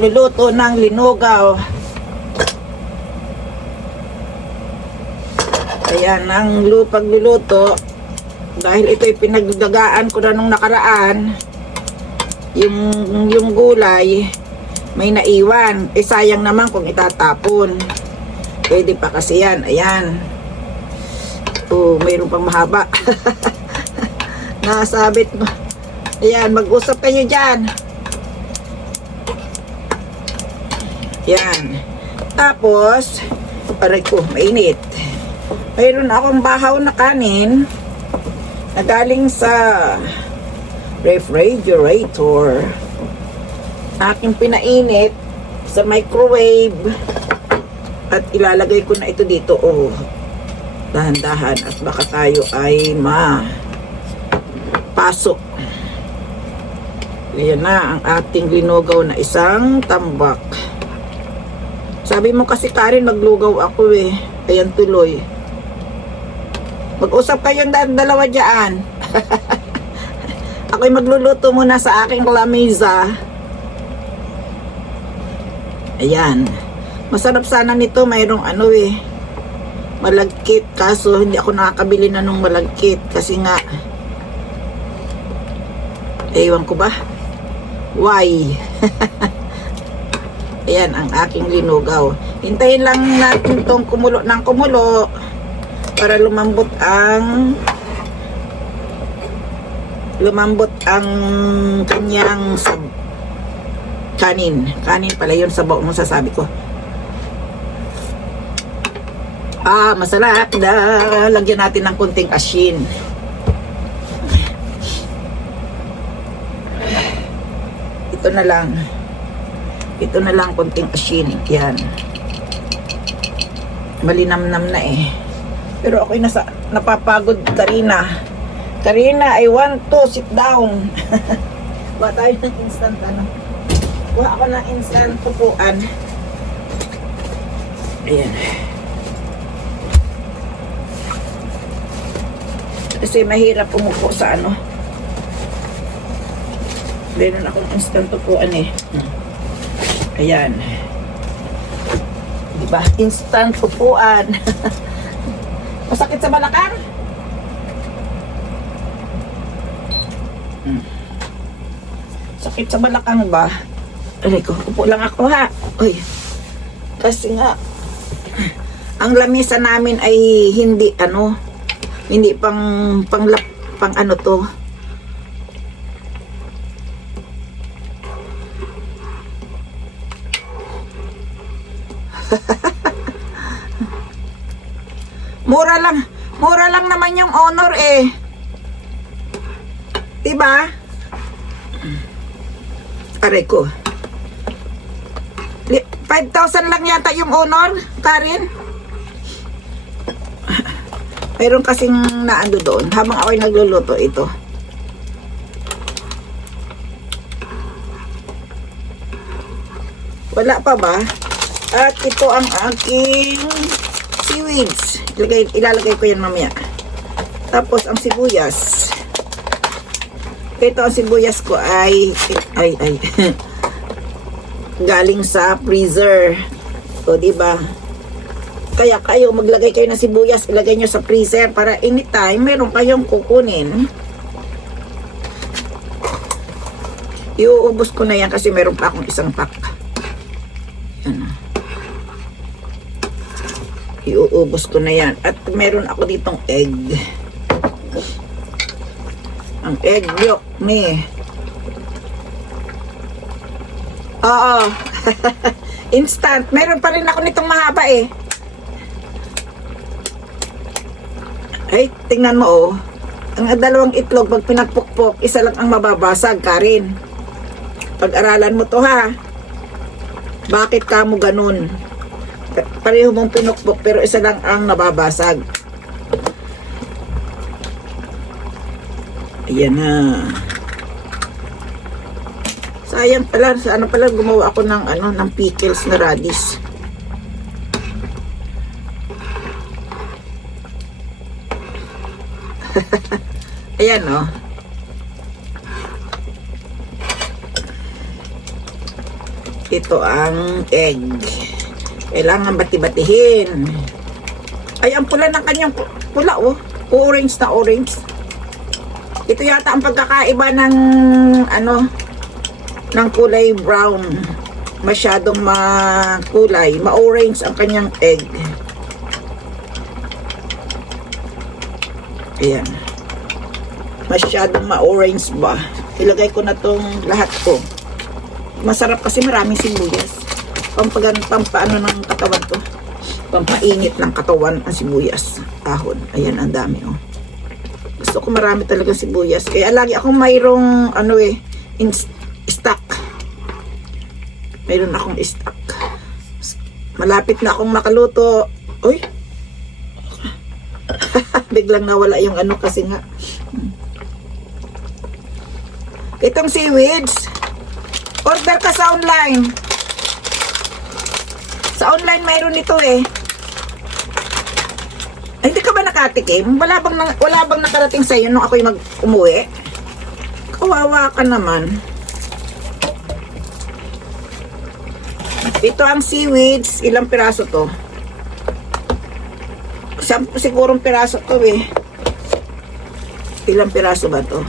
pagluluto ng linugaw. Ayan, ang pagluluto, dahil ito'y pinagdagaan ko na nung nakaraan, yung gulay, may naiwan. Eh, sayang naman kung itatapon. Pwede pa kasi yan. Ayan. Oh, mayroon pang mahaba. Nasabit mo. Ayan, mag-usap kayo dyan. Yan. Tapos, aray ko, mainit. Mayroon akong bahaw na kanin na galing sa refrigerator. Aking pinainit sa microwave at ilalagay ko na ito dito. Oh, dahan-dahan at baka tayo ay pasok. Ayan na ang ating linugaw na isang tambak. Sabi mo kasi, Karen, maglugaw ako eh. Ayan tuloy. Mag-usap kayong dalawa dyan. Ako'y magluluto muna sa aking lamesa. Ayan. Masarap sana nito, mayroong ano eh, malagkit. Kaso hindi ako nakakabili na nung malagkit. Kasi nga, ewan ko ba? Why? Ayan ang aking linugaw. Hintayin lang natin itong kumulo ng kumulo para lumambot ang kanyang kanin. Kanin pala yun, sabaw mo sasabi ko. Masarap. Lagyan natin ng kunting asin. Ito na lang konting asin. Yan. Malinamnam na eh. Pero ako'y napapagod, Karina. Karina, I want to sit down. Kuha tayo ng instant ano. Kuha ako ng instant tupuan. Ayan. Kasi mahirap umupo sa ano. Meron akong instant tupuan eh. Ayan. Diba? Instant upuan. Masakit sa balakang? Sakit sa balakang ba? Aray ko, upo lang ako ha. Uy. Kasi nga, ang lamesa namin ay hindi hindi pang ano to. Mura lang naman yung Honor eh. Diba? Aray ko. 5,000 lang yata yung Honor, Karen. Mayroon kasing naando doon habang ako'y nagluluto ito. Wala pa ba? At ito ang aking seaweeds. Ilalagay ko yan mamaya. Tapos ang sibuyas. Ito ang sibuyas ko ay galing sa freezer. O diba? Kaya kayo maglagay kayo ng sibuyas, ilagay nyo sa freezer para anytime meron kayong kukunin. Iuubos ko na yan kasi meron pa akong isang pack. Yan. Iuubos ko na yan. At meron ako ditong egg. Ang egg yolk ni. Oo. Instant. Meron pa rin ako nitong mahaba eh. Ay, tingnan mo oh. Ang dalawang itlog, pag pinagpukpok, isa lang ang mababasag, Karen. Pag-aralan mo to ha. Bakit ka mo ganun? Pareho mong pinukpok pero isa lang ang nababasag. Ayan na. Sayang pala, sana pala gumawa ako ng ng pickles na radish. Ayan oh. Ito ang egg. Kailangan bati-batihin. Ay, ang pula ng kanyang pula, oh. Orange na orange. Ito yata ang pagkakaiba ng, ng kulay brown. Masyadong makulay. Ma-orange ang kanyang egg. Ayan. Masyadong ma-orange ba? Ilagay ko na tong lahat ko. Masarap kasi maraming sibuyas. Pampaano ng katawan to. Pampainit ng katawan ang sibuyas. Ahon. Ayan, ang dami, oh. Gusto ko marami talaga sibuyas. Lagi akong mayroong, stock. Mayroon akong stock. Malapit na akong makaluto. Uy! Biglang nawala yung kasi nga. Itong seaweeds, order ka sa online. Sa online mayroon ito eh. Ay, hindi ka ba nakatikim? Wala bang nakarating sa'yo nung ako'y umuwi? Kawawa ka naman. Ito ang seaweeds. Ilang piraso to? Sigurong piraso to eh. Ilang piraso ba to?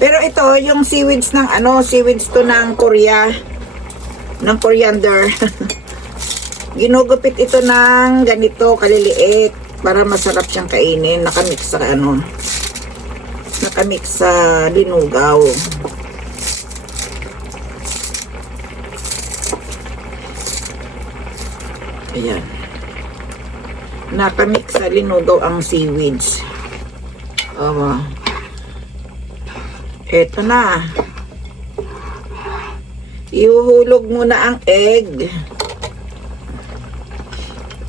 Pero ito, yung seaweeds ng seaweeds to ng Korea. Ng coriander. Ginugupit ito ng ganito kaliliit para masarap siyang kainin. Nakamix sa nakamix sa linugaw. Ayan. Nakamix sa linugaw ang seaweeds. Eto na. Ihuhulog muna ang egg.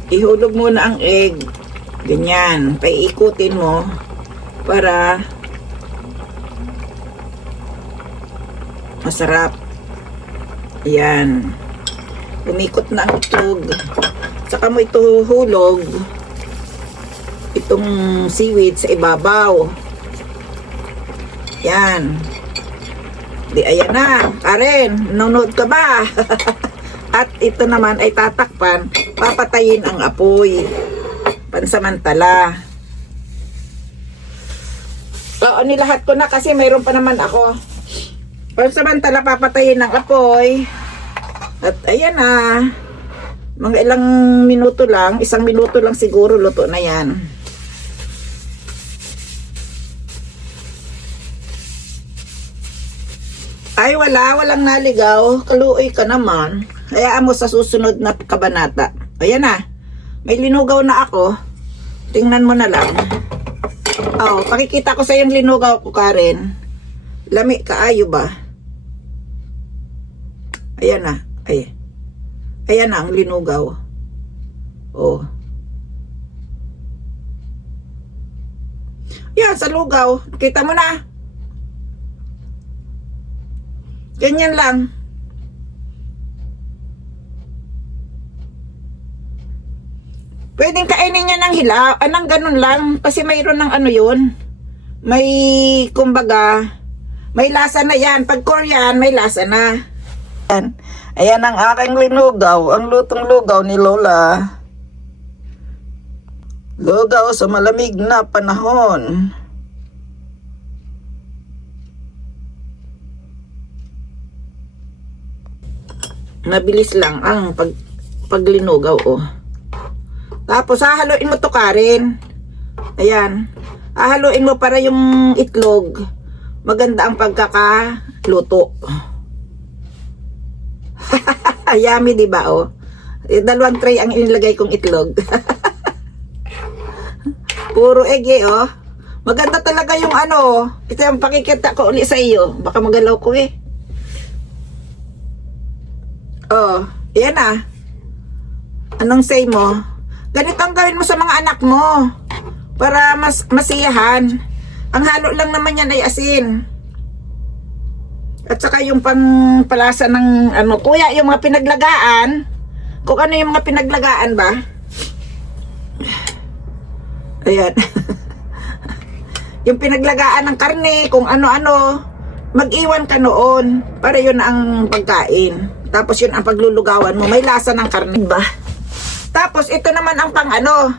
Ihulog muna ang egg. Ganyan. Paiikutin mo para masarap. Ayan. Umikot na ang itlog. Saka mo ito hulog itong seaweed sa ibabaw. Yan. Di, ayan na. Karen, nanonood ka ba? At ito naman ay tatakpan. Papatayin ang apoy. Pansamantala. Oo, nilahat ko na kasi mayroon pa naman ako. Pansamantala, papatayin ang apoy. At ayan na. Mga ilang minuto lang. 1 minuto lang siguro luto na yan. Ay, walang naligaw. Kaluoy ka naman. Hayaan mo sa susunod na kabanata. Ayan na. May linugaw na ako. Tingnan mo na lang. Oh, pakikita ko sa yung linugaw ko, Karen. Lami kaayo ba? Ayan na. Ayan na ang linugaw. Oh. Yan, sa lugaw. Kita mo na. Ganyan lang. Pwedeng kainin nyo ng hilaw. Anong ganun lang. Kasi mayroon ng yun. May, kumbaga, may lasa na yan. Pag Korean, may lasa na. Ayan. Ayan ang aking linugaw. Ang lutong lugaw ni Lola. Lugaw sa malamig na panahon. Mabilis lang ang paglinugaw, oh. Tapos hahaluin mo to, Karen. Ayan. Hahaluin mo para yung itlog maganda ang pagkakaluto. Yummy, di ba, oh? 2 tray ang inilagay kong itlog. Puro egg, oh. Maganda talaga yung ito yung pakikita ko ulit sa iyo. Baka magalaw ko eh. Oh, yan na. Anong say mo? Ganito ang gawin mo sa mga anak mo. Para masiyahan. Ang halo lang naman yan ay asin. At saka yung pampalasa ng kuya, yung mga pinaglagaan. Kung ano yung mga pinaglagaan ba? Ayan. Yung pinaglagaan ng karne, kung ano-ano. Mag-iwan ka noon. Para yun ang pagkain. Tapos yun ang paglulugawan mo. May lasa ng karne ba? Tapos ito naman ang pang ano.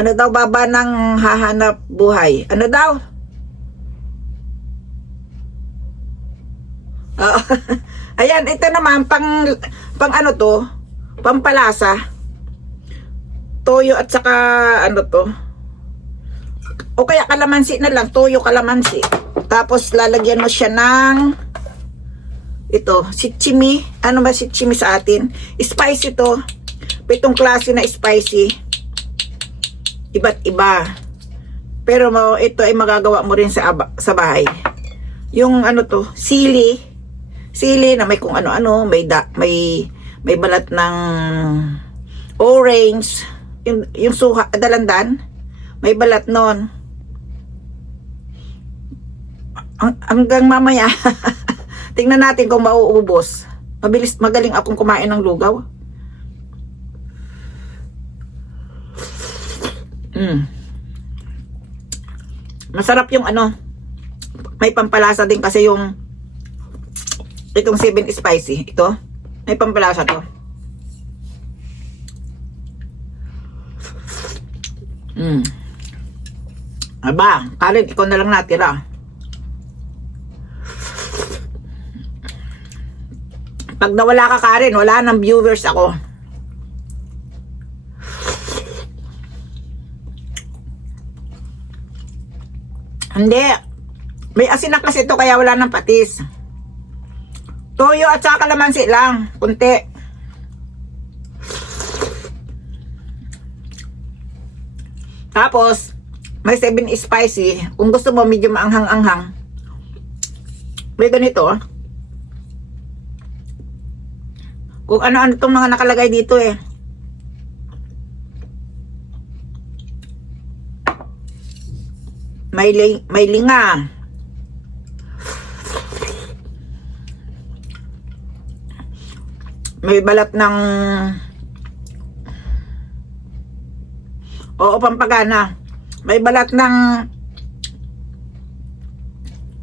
Ano daw baba ng hahanap buhay? Ano daw? Ayan, ito naman pang ano to? Pampalasa. Toyo at saka ano to? O kaya kalamansi na lang, toyo kalamansi. Tapos lalagyan mo siya ng ito, sitchimi. Ano ba sitchimi sa atin? Spicy to. 7 klase na spicy. Iba't iba. Pero ito ay magagawa mo rin sa bahay. Yung ano to, sili. Sili na may kung ano-ano, may balat ng orange, yung suha, dalandan, may balat nun. Hanggang mamaya, tingnan natin kung mauubos. Magaling akong kumain ng lugaw. Masarap yung ano, may pampalasa din kasi yung itong 7 spicy. Ito, may pampalasa to. Aba, Karen, ikaw na lang natira. Pag nawala ka, Karen, wala nang viewers ako. Hindi. May asin na kasi ito kaya wala nang patis. Toyo at saka kalamansi lang. Kunti. Tapos, may 7 spicy. Kung gusto mo medyo maanghang-anghang, may ganito. Kung ano-ano itong mga nakalagay dito eh. May linga. May balat ng pampagana. May balat ng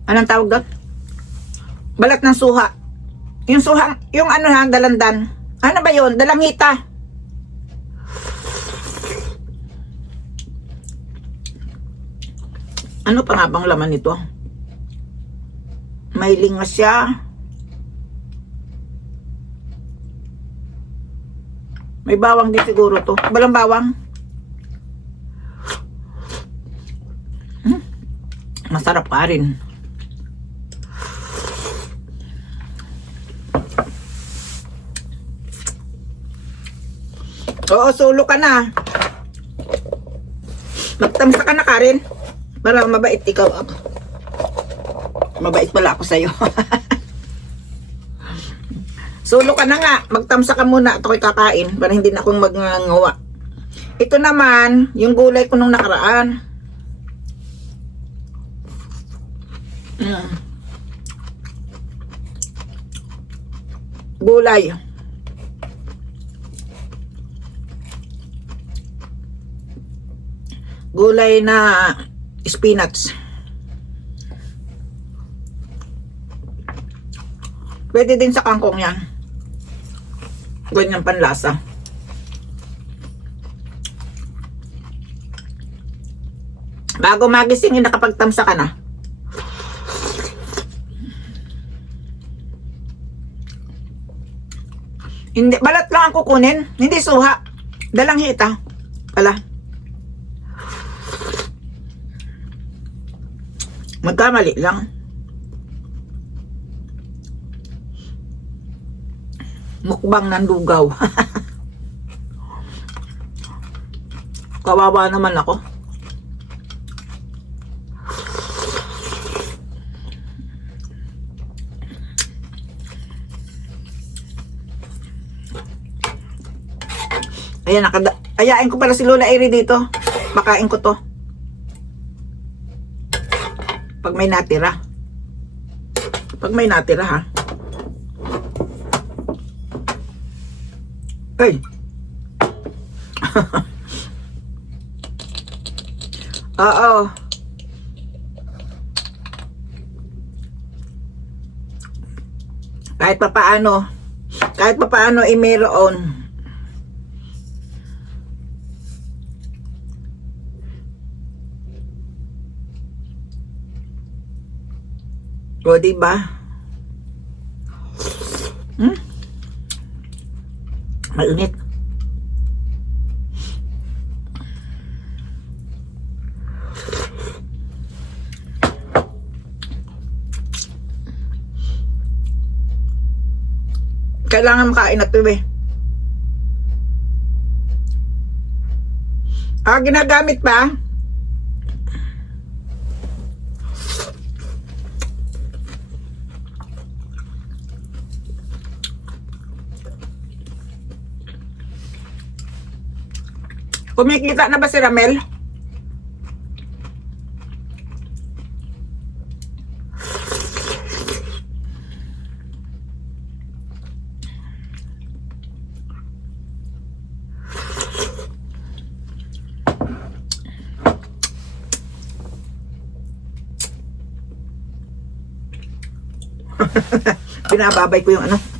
anong tawag doon? Balat ng suha. Yung suha, yung ano ha, dalandan. Ano ba yun? Dalangita. Ano pa nga bang laman nito? May linga siya. May bawang din siguro to. Balang bawang. Masarap pa rin. Oo, solo ka na. Magtamsa ka na, Karen. Para mabait ikaw ako. Mabait pala ako sa'yo. Solo ka na nga. Magtamsa ka muna at ako'y kakain para hindi na akong magngangawa. Ito naman, yung gulay ko nung nakaraan. Gulay. Gulay na spinach. Pwede din sa kangkong yan. Ganyan panlasa. Bago magising, nakapagtamsa ka na. Hindi, balat lang ang kukunin. Hindi suha. Dalang hita. Pala. Magkamali lang. Mukbang ng lugaw. Kawawa naman ako. Ayan, ayain ko pala si Lola Eri dito. Makain ko to. Pag may natira. Pag may natira, ha. Ay. Oo. Kahit pa paano ay mayroon. O, diba? Mainit. Kailangan makain na ito eh. Ginagamit pa? Kumikita na ba si Ramel? Binababay ko yung ano.